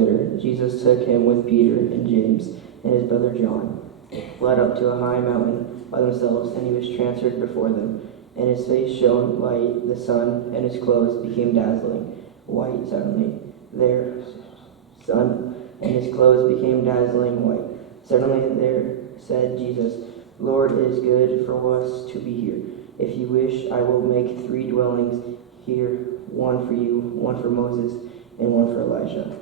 later, Jesus took him with Peter and James and his brother John, led up to a high mountain by themselves, and he was transferred before them. And his face shone like the sun, and his clothes became dazzling white. Suddenly there said Jesus, Lord, it is good for us to be here. If you wish, I will make 3 dwellings here, one for you, one for Moses, and one for Elijah.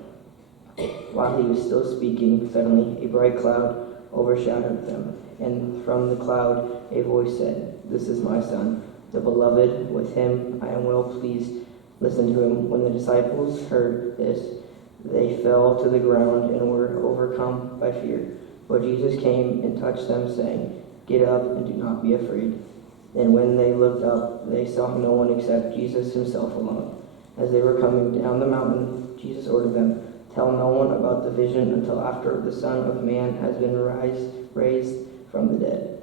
While he was still speaking, suddenly a bright cloud overshadowed them, and from the cloud a voice said, This is my Son, the beloved. With him I am well pleased. Listen to him. When the disciples heard this, they fell to the ground and were overcome by fear. But Jesus came and touched them, saying, Get up and do not be afraid. And when they looked up, they saw no one except Jesus himself alone. As they were coming down the mountain, Jesus ordered them, Tell no one about the vision until after the Son of Man has been raised from the dead.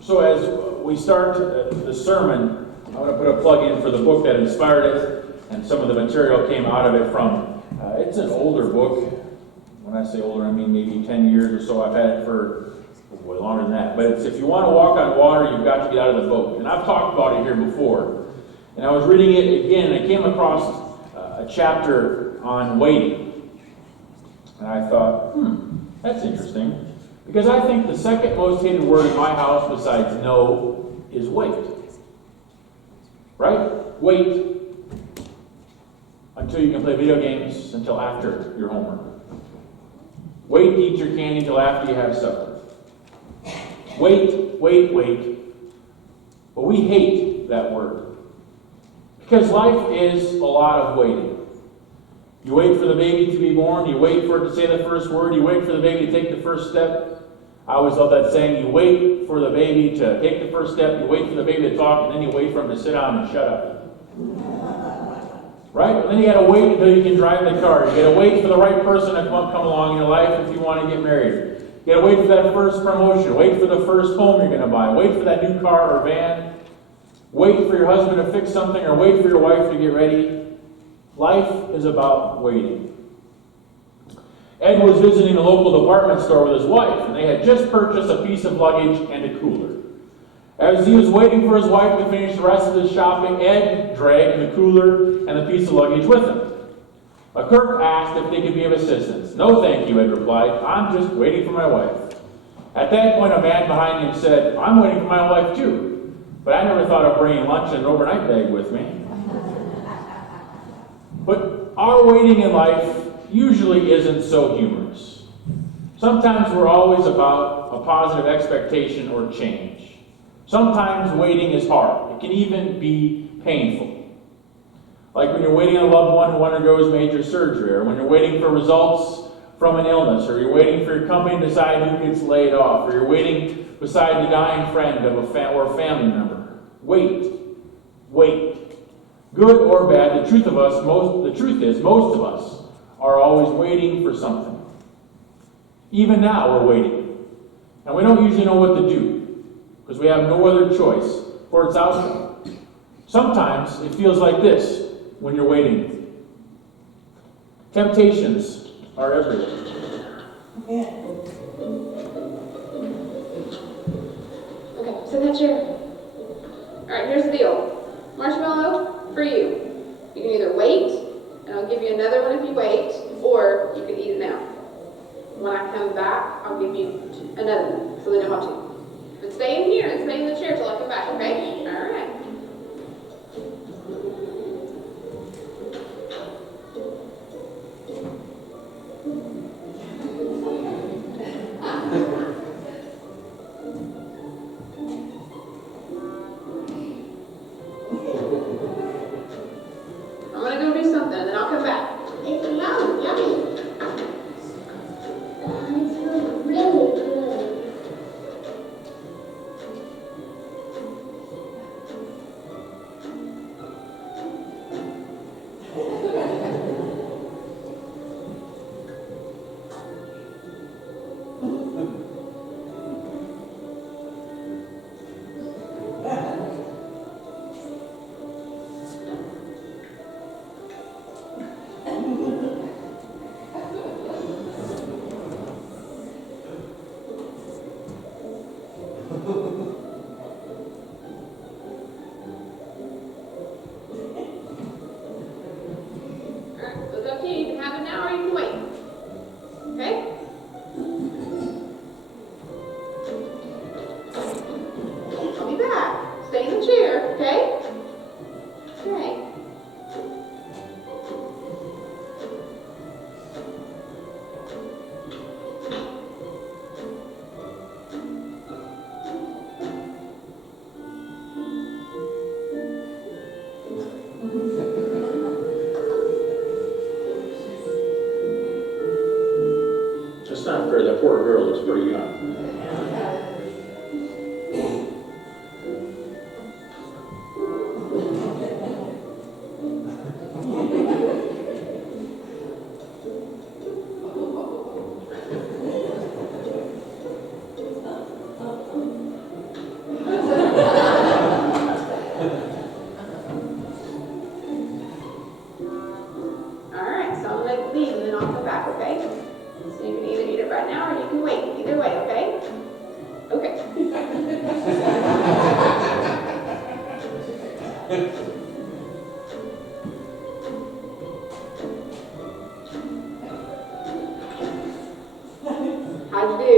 So as we start the sermon, I want to put a plug in for the book that inspired it, and some of the material came out of it from, it's an older book. When I say older, I mean maybe 10 years or so. I've had it for way longer than that. But it's If You Want to Walk on Water, You've Got to Get Out of the Boat. And I've talked about it here before. And I was reading it again, and I came across a chapter on waiting. And I thought, that's interesting. Because I think the second most hated word in my house besides no is wait. Right? Wait until you can play video games until after your homework. Wait to eat your candy until after you have supper. Wait. But we hate that word. Because life is a lot of waiting. You wait for the baby to be born. You wait for it to say the first word. You wait for the baby to take the first step. I always love that saying, you wait for the baby to take the first step, you wait for the baby to talk, and then you wait for him to sit down and shut up. Right? And then you got to wait until you can drive the car. You got to wait for the right person to come along in your life if you want to get married. You got to wait for that first promotion. Wait for the first home you're going to buy. Wait for that new car or van. Wait for your husband to fix something, or wait for your wife to get ready. Life is about waiting. Ed was visiting a local department store with his wife, and they had just purchased a piece of luggage and a cooler. As he was waiting for his wife to finish the rest of his shopping, Ed dragged the cooler and the piece of luggage with him. Kirk asked if they could be of assistance. No, thank you, Ed replied. I'm just waiting for my wife. At that point, a man behind him said, I'm waiting for my wife too, but I never thought of bringing lunch and an overnight bag with me. But our waiting in life usually isn't so humorous. Sometimes we're always about a positive expectation or change. Sometimes waiting is hard. It can even be painful. Like when you're waiting on a loved one who undergoes major surgery, or when you're waiting for results from an illness, or you're waiting for your company to decide who gets laid off, or you're waiting beside the dying friend of or a family member. Wait. Good or bad, the truth is most of us are always waiting for something. Even now we're waiting. And we don't usually know what to do, because we have no other choice for its outcome. Sometimes it feels like this when you're waiting. Temptations are everywhere. Okay, sit in that chair. Alright, here's the deal. Marshmallow for you. You can either wait, and I'll give you another one if you wait, or you can eat it now. When I come back, I'll give you another one, so then you'll have two. But stay in here and stay in the chair till I come back, okay? All right. I'm gonna go do something, and then I'll come back. It's yummy. Really good. it's up to you. You can have it now or you can wait. Okay? I'll be back. Stay in the chair, okay? Okay. That's not fair. That poor girl looks pretty young. Alright, so I'm gonna leave and then I'll come back, okay? So you can either eat it right now or you can wait. Either way, okay? Okay. How'd you do?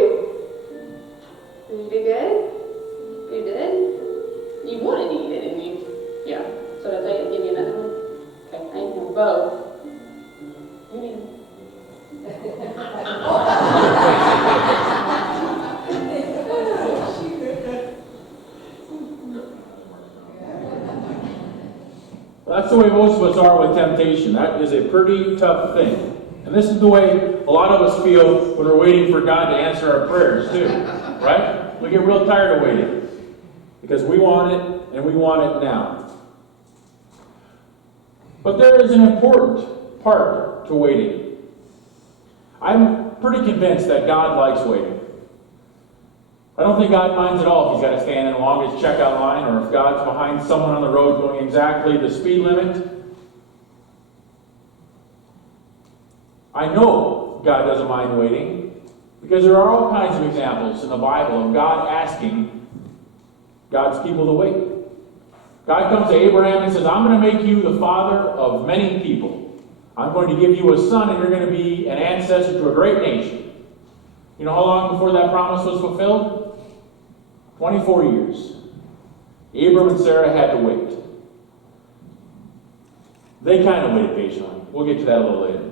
Did you do good? You did? You wanted to eat it, didn't you? Yeah. So did I tell you to give you another one? Okay, I need them both. You need them. That's the way most of us are with temptation. That is a pretty tough thing. And this is the way a lot of us feel when we're waiting for God to answer our prayers, too. Right? We get real tired of waiting. Because we want it, and we want it now. But there is an important part to waiting. I'm pretty convinced that God likes waiting. I don't think God minds at all if he's got to stand in the longest checkout line, or if God's behind someone on the road going exactly the speed limit. I know God doesn't mind waiting, because there are all kinds of examples in the Bible of God asking God's people to wait. God comes to Abraham and says, I'm going to make you the father of many people. I'm going to give you a son, and you're going to be an ancestor to a great nation. You know how long before that promise was fulfilled? 24 years. Abram and Sarah had to wait. They kind of waited patiently. We'll get to that a little later.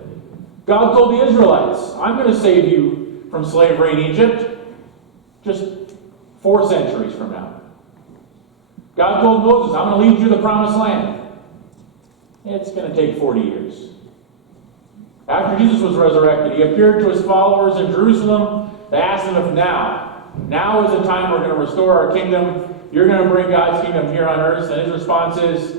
God told the Israelites, I'm going to save you from slavery in Egypt just 4 centuries from now. God told Moses, I'm going to lead you to the promised land. It's going to take 40 years. After Jesus was resurrected, he appeared to his followers in Jerusalem. They asked him if now is the time we're going to restore our kingdom. You're going to bring God's kingdom here on earth. And his response is,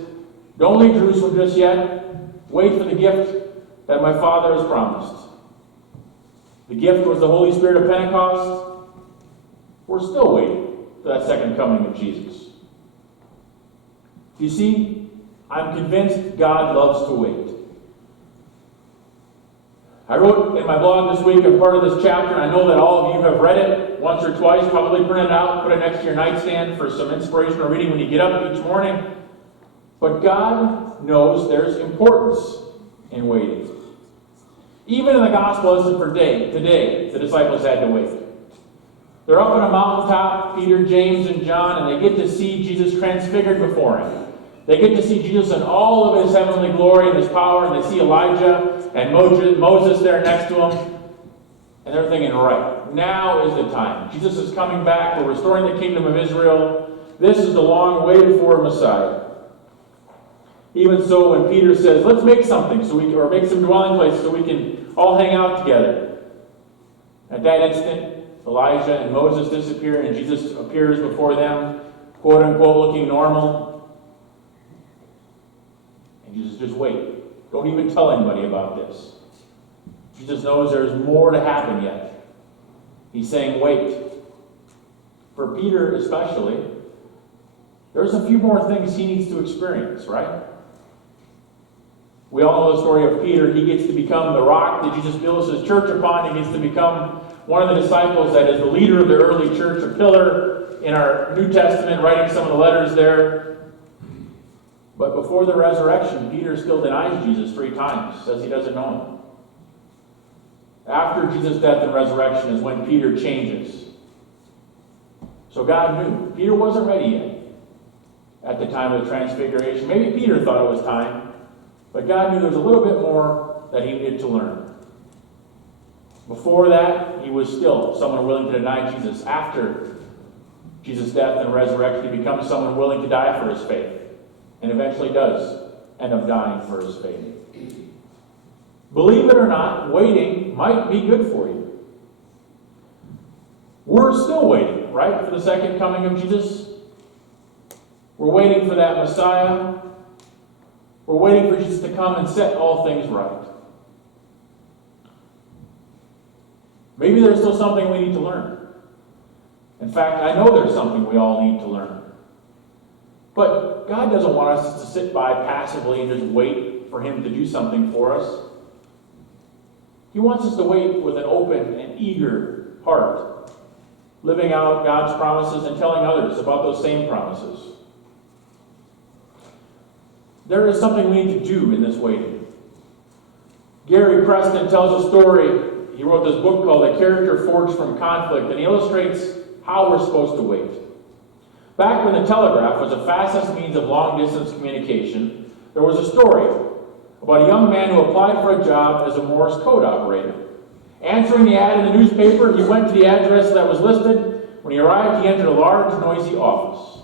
don't leave Jerusalem just yet. Wait for the gift that my Father has promised. The gift was the Holy Spirit of Pentecost. We're still waiting for that second coming of Jesus. You see, I'm convinced God loves to wait. I wrote in my blog this week a part of this chapter, and I know that all of you have read it once or twice, probably print it out, put it next to your nightstand for some inspirational reading when you get up each morning. But God knows there's importance in waiting. Even in the gospel lesson for today, the disciples had to wait. They're up on a mountaintop, Peter, James, and John, and they get to see Jesus transfigured before him. They get to see Jesus in all of his heavenly glory and his power, and they see Elijah and Moses there next to him. And they're thinking, right, now is the time. Jesus is coming back. We're restoring the kingdom of Israel. This is the long waited for Messiah. Even so, when Peter says, let's make something, or make some dwelling places so we can all hang out together. At that instant, Elijah and Moses disappear, and Jesus appears before them, quote unquote, looking normal. And Jesus, just wait. Don't even tell anybody about this. Jesus knows there's more to happen yet. He's saying, wait. For Peter especially, there's a few more things he needs to experience, right? We all know the story of Peter. He gets to become the rock that Jesus builds his church upon. He gets to become one of the disciples that is the leader of the early church, a pillar in our New Testament, writing some of the letters there. But before the resurrection, Peter still denies Jesus 3 times, says he doesn't know him. After Jesus' death and resurrection is when Peter changes. So God knew. Peter wasn't ready yet at the time of the transfiguration. Maybe Peter thought it was time, but God knew there was a little bit more that he needed to learn. Before that, he was still someone willing to deny Jesus. After Jesus' death and resurrection, he becomes someone willing to die for his faith, and eventually does end up dying for his faith. Believe it or not, waiting might be good for you. We're still waiting, right, for the second coming of Jesus. We're waiting for that Messiah. We're waiting for Jesus to come and set all things right. Maybe there's still something we need to learn. In fact, I know there's something we all need to learn. But God doesn't want us to sit by passively and just wait for him to do something for us. He wants us to wait with an open and eager heart, living out God's promises and telling others about those same promises. There is something we need to do in this waiting. Gary Preston tells a story. He wrote this book called A Character Forged from Conflict, and he illustrates how we're supposed to wait. Back when the telegraph was the fastest means of long-distance communication, there was a story about a young man who applied for a job as a Morse code operator. Answering the ad in the newspaper, he went to the address that was listed. When he arrived, he entered a large, noisy office.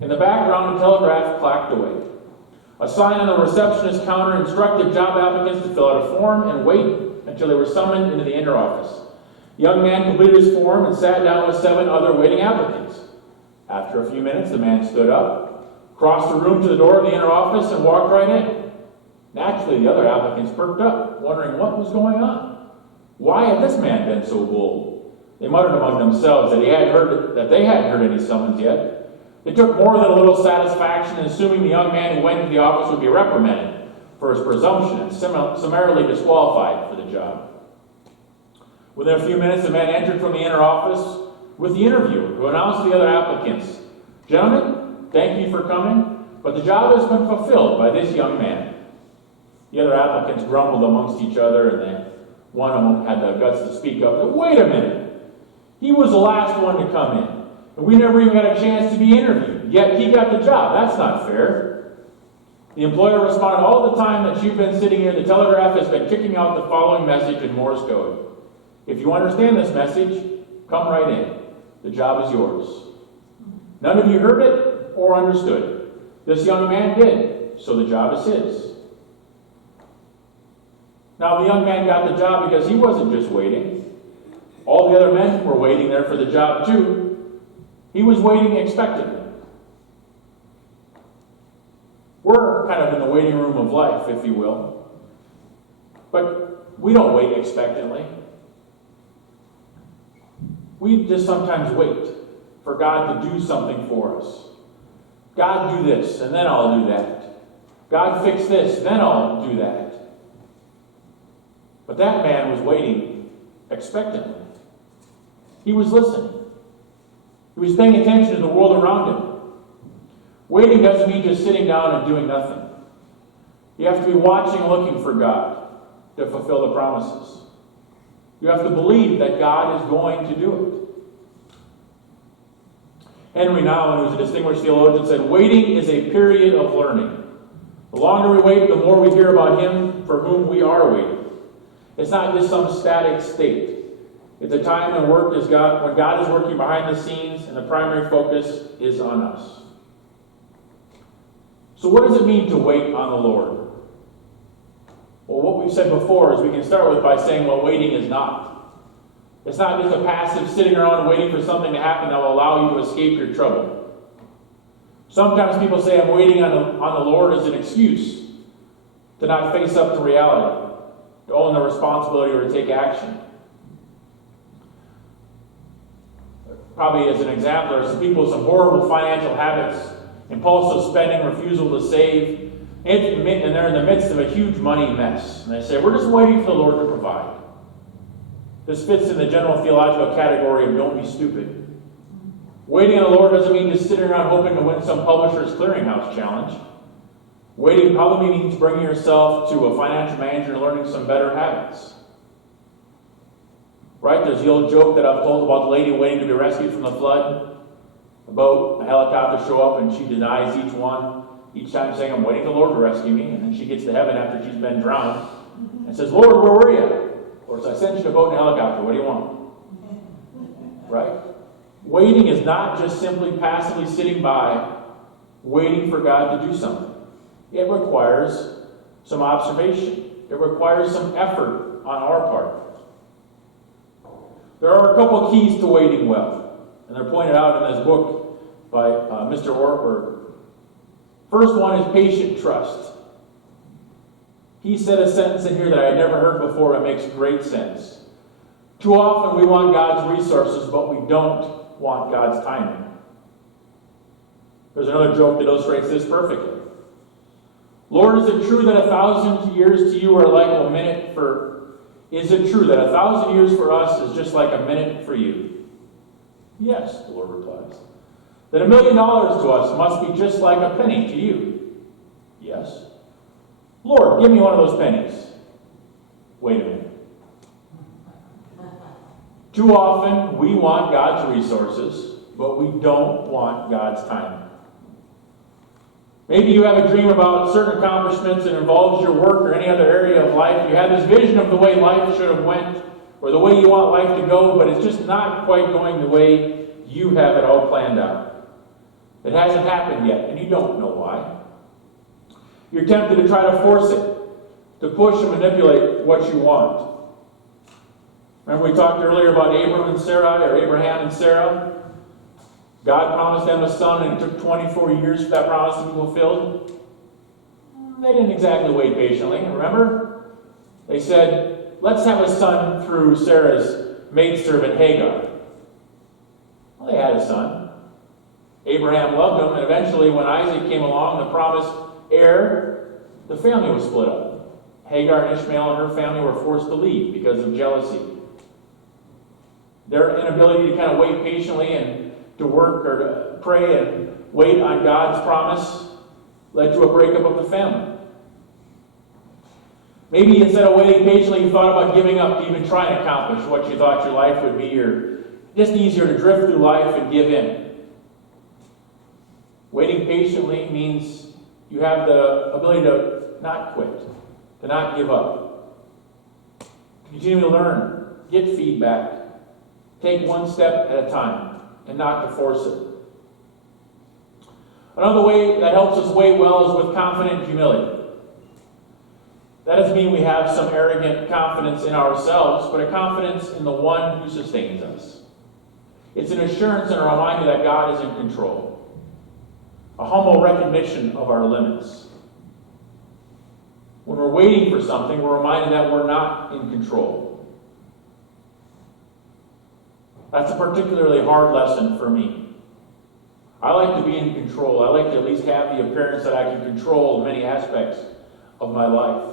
In the background, the telegraph clacked away. A sign on the receptionist counter instructed job applicants to fill out a form and wait until they were summoned into the inner office. The young man completed his form and sat down with 7 other waiting applicants. After a few minutes, the man stood up, crossed the room to the door of the inner office, and walked right in. Naturally, the other applicants perked up, wondering what was going on. Why had this man been so bold? They muttered among themselves that they hadn't heard any summons yet. They took more than a little satisfaction in assuming the young man who went into the office would be reprimanded for his presumption and summarily disqualified for the job. Within a few minutes, the man entered from the inner office with the interviewer, who announced to the other applicants, "Gentlemen, thank you for coming, but the job has been fulfilled by this young man." The other applicants grumbled amongst each other, and then one of them had the guts to speak up. "Wait a minute. He was the last one to come in, and we never even got a chance to be interviewed, yet he got the job. That's not fair." The employer responded, "All the time that you've been sitting here, the telegraph has been kicking out the following message in Morse code. If you understand this message, come right in. The job is yours." None of you heard it or understood it. This young man did, so the job is his. Now, the young man got the job because he wasn't just waiting. All the other men were waiting there for the job too. He was waiting expectantly. We're kind of in the waiting room of life, if you will. But we don't wait expectantly. We just sometimes wait for God to do something for us. God, do this, and then I'll do that. God, fix this, then I'll do that. But that man was waiting expectantly. He was listening. He was paying attention to the world around him. Waiting doesn't mean just sitting down and doing nothing. You have to be watching and looking for God to fulfill the promises. You have to believe that God is going to do it. Henry Nouwen, who's a distinguished theologian, said, "Waiting is a period of learning. The longer we wait, the more we hear about him for whom we are waiting. It's not just some static state. It's a time when God is working behind the scenes and the primary focus is on us." So what does it mean to wait on the Lord? Well, what we've said before is we can start with by saying what waiting is not. It's not just a passive sitting around waiting for something to happen that will allow you to escape your trouble. Sometimes people say I'm waiting on the Lord as an excuse to not face up to reality, to own the responsibility or to take action. Probably as an example, there's some people with some horrible financial habits, impulsive spending, refusal to save, and they're in the midst of a huge money mess. And they say, we're just waiting for the Lord to provide. This fits in the general theological category of don't be stupid. Waiting on the Lord doesn't mean just sitting around hoping to win some publisher's clearinghouse challenge. Waiting probably means bringing yourself to a financial manager and learning some better habits. Right? There's the old joke that I've told about the lady waiting to be rescued from the flood. A boat, a helicopter show up, and she denies each time saying, I'm waiting for the Lord to rescue me. And then she gets to heaven after she's been drowned and says, Lord, where were you? Lord says, I sent you in a boat and a helicopter. What do you want? Right? Waiting is not just simply passively sitting by, waiting for God to do something. It requires some observation. It requires some effort on our part. There are a couple keys to waiting well, and they're pointed out in this book by Mr. Ortberg. First one is patient trust. He said a sentence in here that I had never heard before. It makes great sense. Too often we want God's resources, but we don't want God's timing. There's another joke that illustrates this perfectly. Lord, is it true that 1,000 years to you are like a minute for... Is it true that 1,000 years for us is just like a minute for you? Yes, the Lord replies. That $1 million to us must be just like a penny to you? Yes. Lord, give me one of those pennies. Wait a minute. Too often we want God's resources, but we don't want God's timing. Maybe you have a dream about certain accomplishments that involves your work or any other area of life. You have this vision of the way life should have went, or the way you want life to go, but it's just not quite going the way you have it all planned out. It hasn't happened yet, and you don't know why. You're tempted to try to force it, to push and manipulate what you want. Remember we talked earlier about Abraham and Sarah? God promised them a son, and it took 24 years for that promise to be fulfilled. They didn't exactly wait patiently, remember? They said, let's have a son through Sarah's maidservant Hagar. Well, they had a son. Abraham loved him, and eventually when Isaac came along, the promised heir, the family was split up. Hagar and Ishmael and her family were forced to leave because of jealousy. Their inability to kind of wait patiently and to work or to pray and wait on God's promise led to a breakup of the family. Maybe instead of waiting patiently, you thought about giving up to even try and accomplish what you thought your life would be, or just easier to drift through life and give in. Waiting patiently means you have the ability to not quit, to not give up, to continue to learn, get feedback, take one step at a time, and not to force it. Another way that helps us wait well is with confident humility. That doesn't mean we have some arrogant confidence in ourselves, but a confidence in the one who sustains us. It's an assurance and a reminder that God is in control. A humble recognition of our limits. When we're waiting for something, we're reminded that we're not in control. That's a particularly hard lesson for me. I like to be in control. I like to at least have the appearance that I can control many aspects of my life.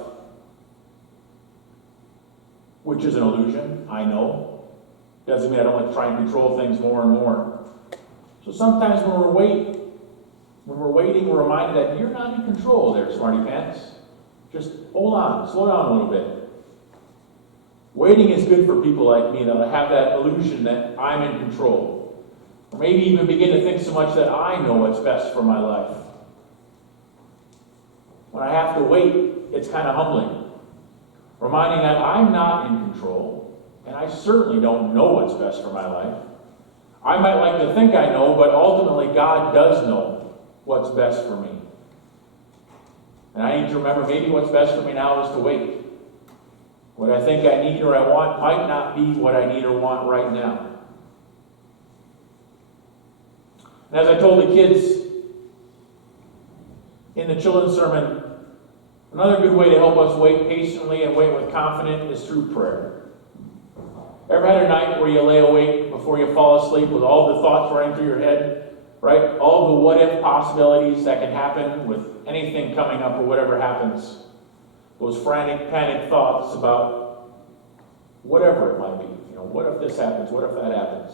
Which is an illusion, I know. Doesn't mean I don't want to try and control things more and more. So sometimes when we're waiting, we're reminded that you're not in control there, smarty pants. Just hold on, slow down a little bit. Waiting is good for people like me that have that illusion that I'm in control. Or maybe even begin to think so much that I know what's best for my life. When I have to wait, it's kind of humbling. Reminding that I'm not in control, and I certainly don't know what's best for my life. I might like to think I know, but ultimately God does know what's best for me. And I need to remember maybe what's best for me now is to wait. What I think I need or I want might not be what I need or want right now. And as I told the kids in the children's sermon, another good way to help us wait patiently and wait with confidence is through prayer. Ever had a night where you lay awake before you fall asleep with all the thoughts running through your head, right? All the what-if possibilities that can happen with anything coming up or whatever happens. Those frantic, panic thoughts about whatever it might be. What if this happens? What if that happens?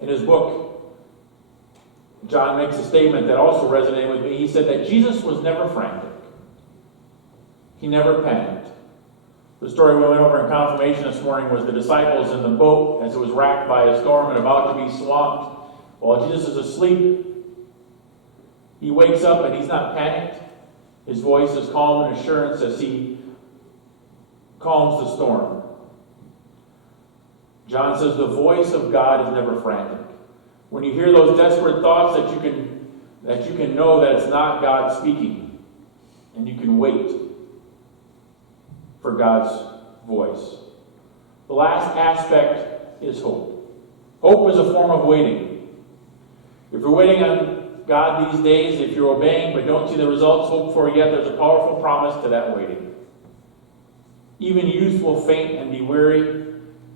In his book, John makes a statement that also resonated with me. He said that Jesus was never frantic. He never panicked. The story we went over in confirmation this morning was the disciples in the boat as it was racked by a storm and about to be swamped. While Jesus is asleep, he wakes up and he's not panicked. His voice is calm and assurance as he calms the storm. John says the voice of God is never frantic. When you hear those desperate thoughts, that you can know that it's not God speaking, and you can wait for God's voice. The last aspect is hope. Hope is a form of waiting. If you're waiting on God these days, if you're obeying but don't see the results hoped for yet, there's a powerful promise to that waiting. Even youth will faint and be weary,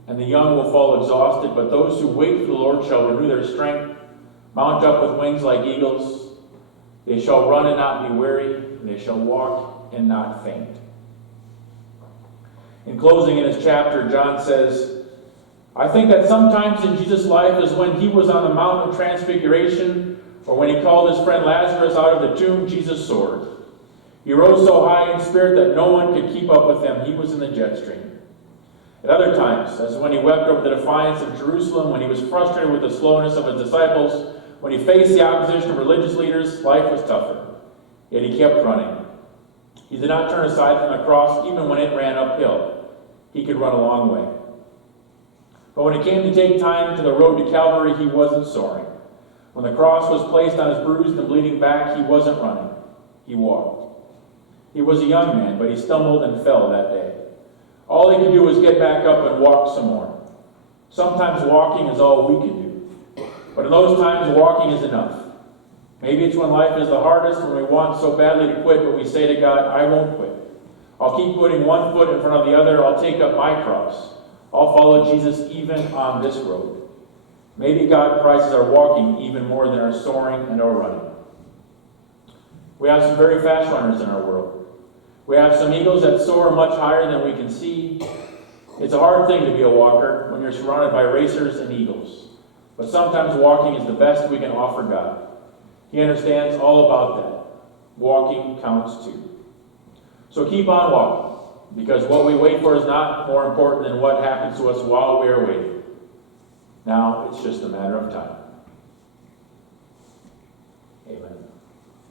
and the young will fall exhausted, but those who wait for the Lord shall renew their strength, mount up with wings like eagles. They shall run and not be weary, and they shall walk and not faint. In closing in his chapter, John says, I think that sometimes in Jesus' life is when he was on the Mount of Transfiguration, or when he called his friend Lazarus out of the tomb, Jesus soared. He rose so high in spirit that no one could keep up with him. He was in the jet stream. At other times, as when he wept over the defiance of Jerusalem, when he was frustrated with the slowness of his disciples, when he faced the opposition of religious leaders, life was tougher. Yet he kept running. He did not turn aside from the cross, even when it ran uphill. He could run a long way. But when it came to take time to the road to Calvary, he wasn't soaring. When the cross was placed on his bruised and bleeding back, he wasn't running. He walked. He was a young man, but he stumbled and fell that day. All he could do was get back up and walk some more. Sometimes walking is all we can do. But in those times, walking is enough. Maybe it's when life is the hardest, when we want so badly to quit, but we say to God, I won't quit. I'll keep putting one foot in front of the other. I'll take up my cross. I'll follow Jesus even on this road. Maybe God prizes our walking even more than our soaring and our running. We have some very fast runners in our world. We have some eagles that soar much higher than we can see. It's a hard thing to be a walker when you're surrounded by racers and eagles. But sometimes walking is the best we can offer God. He understands all about that. Walking counts too. So keep on walking, because what we wait for is not more important than what happens to us while we are waiting. Now it's just a matter of time.